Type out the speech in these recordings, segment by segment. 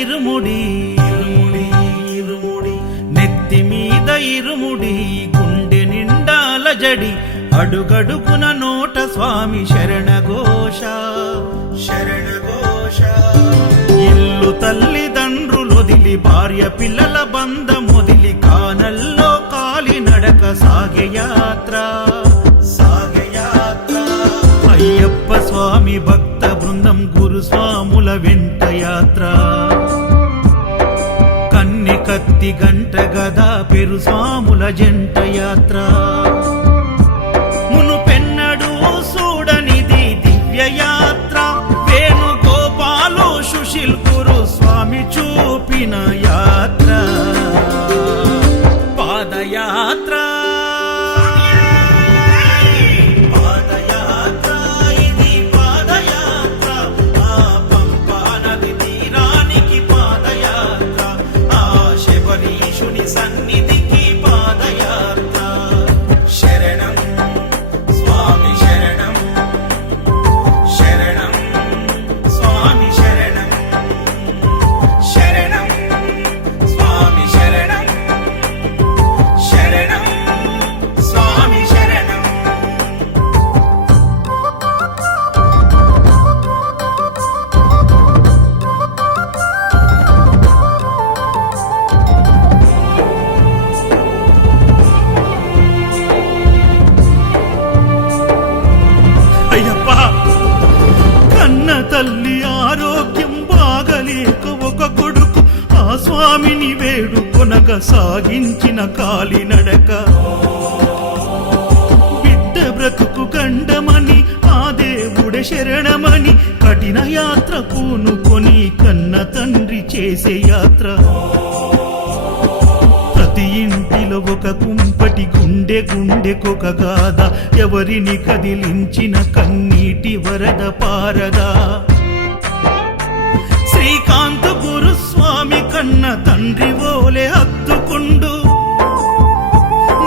ఇరుముడి ఇరుముడి ఇరుముడి నెత్తి మీద ఇరుముడి గుండె నిండాల జడి అడుగడుగున నోట స్వామి శరణఘోష శరణఘోష ఇల్లు తల్లిదండ్రులొదిలి భార్య పిల్లల బంధమొదిలి కానల్లో కాలి నడక సాగే యాత్ర సాగే యాత్ర అయ్యప్ప స్వామి భక్త బృందం గురుస్వాముల వెంట యాత్ర కన్ని కత్తి గంట గదా పెరు స్వాముల జంట యాత్ర మునుపెన్నడూ చూడనిది దివ్య యాత్ర వేణుగోపాలు సుశీల్ గురు స్వామి చూపిన యాత్ర పాదయాత్ర సన్నిధికి పాదయాత్ర శరణం స్వామి శరణం శరణం స్వామి శరణం శరణం స్వామి శరణం శరణం స్వామి శరణం తల్లి ఆరోగ్యం బాగలేక ఒక కొడుకు ఆ స్వామిని వేడుకొనగా సాగించిన కాలినడక బిడ్డ బ్రతుకు గండమని ఆ దేవుడే శరణమని కఠిన యాత్ర పూనుకొని కన్న తండ్రి చేసే యాత్ర ప్రతి ఇంటిలో ఒక కుంపటి గుండె గుండెకొక గాథ ఎవరిని కదిలించిన కన్నీటి వరద పారదా శ్రీకాంత గురుస్వామి కన్న తండ్రి ఓలే హత్తుకుండు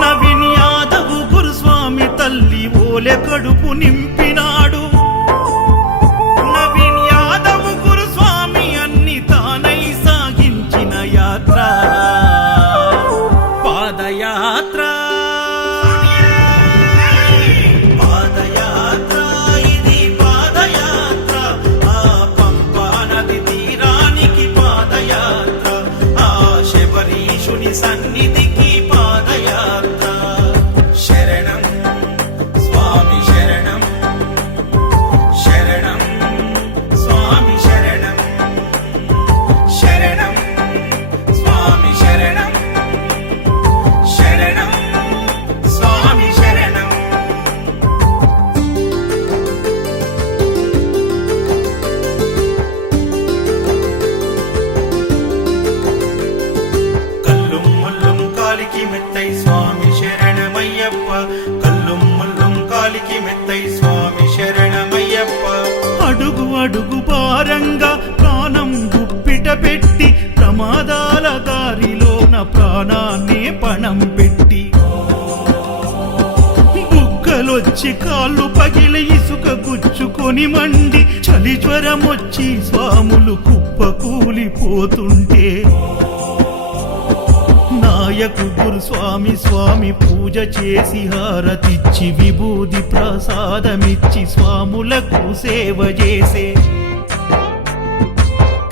నవీన్ యాదవ్ గురుస్వామి తల్లి ఓలే కడుపు నింపినాడు నవీన్ యాదవ్ గురుస్వామి అన్ని తానై సాగించిన యాత్ర పాదయాత్ర పాదయాత్ర ఇది పాదయాత్ర ఆ పంపా నది తీరానికి పాదయాత్ర ఆ శబరీషుని సన్నిధికి పాదయాత్ర శరణం స్వామి శరణం శరణం స్వామి శరణం శరణం స్వామి శరణం శరణం స్వామి శరణం కల్లుం ముల్లుం కాలికి మెత్తై స్వామి శరణమయ్యప్ప కల్లుం ముల్లుం కాలికి మెత్తై స్వామి శరణమయ్యప్ప అడుగు అడుగు భారంగా ప్రాణం గుప్పిట పెట్టి ప్రమాదాల దారిలోన ప్రాణాన్ని పణం పెట్టి బుగ్గలొచ్చి కాళ్ళు పగిలి ఇసుక గుచ్చుకొని మండి చలి జ్వరమొచ్చి స్వాములు కుప్పకూలిపోతుంటే నాయకు గురుస్వామి స్వామి పూజ చేసి హారతిచ్చి విభూది ప్రసాదమిచ్చి స్వాములకు సేవ చేసే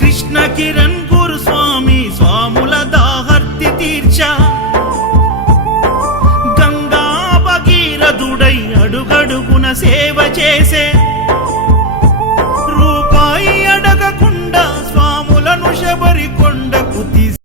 కృష్ణ కిరణ్ గురుస్వామి స్వాముల దాహర్తి తీర్చా గంగా భగీరథుడై అడుగడుగున సేవ చేసే